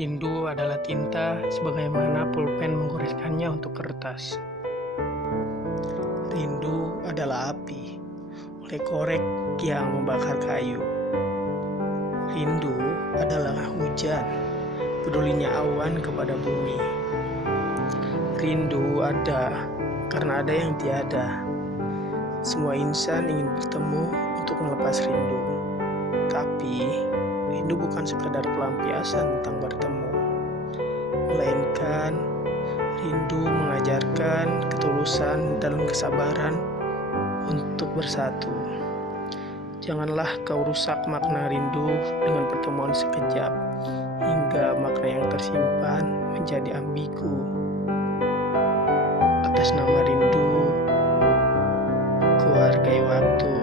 Rindu adalah tinta sebagaimana pulpen menggoreskannya untuk kertas. Rindu adalah api, oleh korek yang membakar kayu. Rindu adalah hujan, pedulinya awan kepada bumi. Rindu ada karena ada yang tiada. Semua insan ingin bertemu untuk melepas rindu. Tapi rindu bukan sekadar pelampiasan tentang bertemu, melainkan rindu mengajarkan ketulusan dalam kesabaran untuk bersatu. Janganlah kau rusak makna rindu dengan pertemuan sekejap, hingga makna yang tersimpan menjadi ambigu. Atas nama rindu, ku hargai waktu.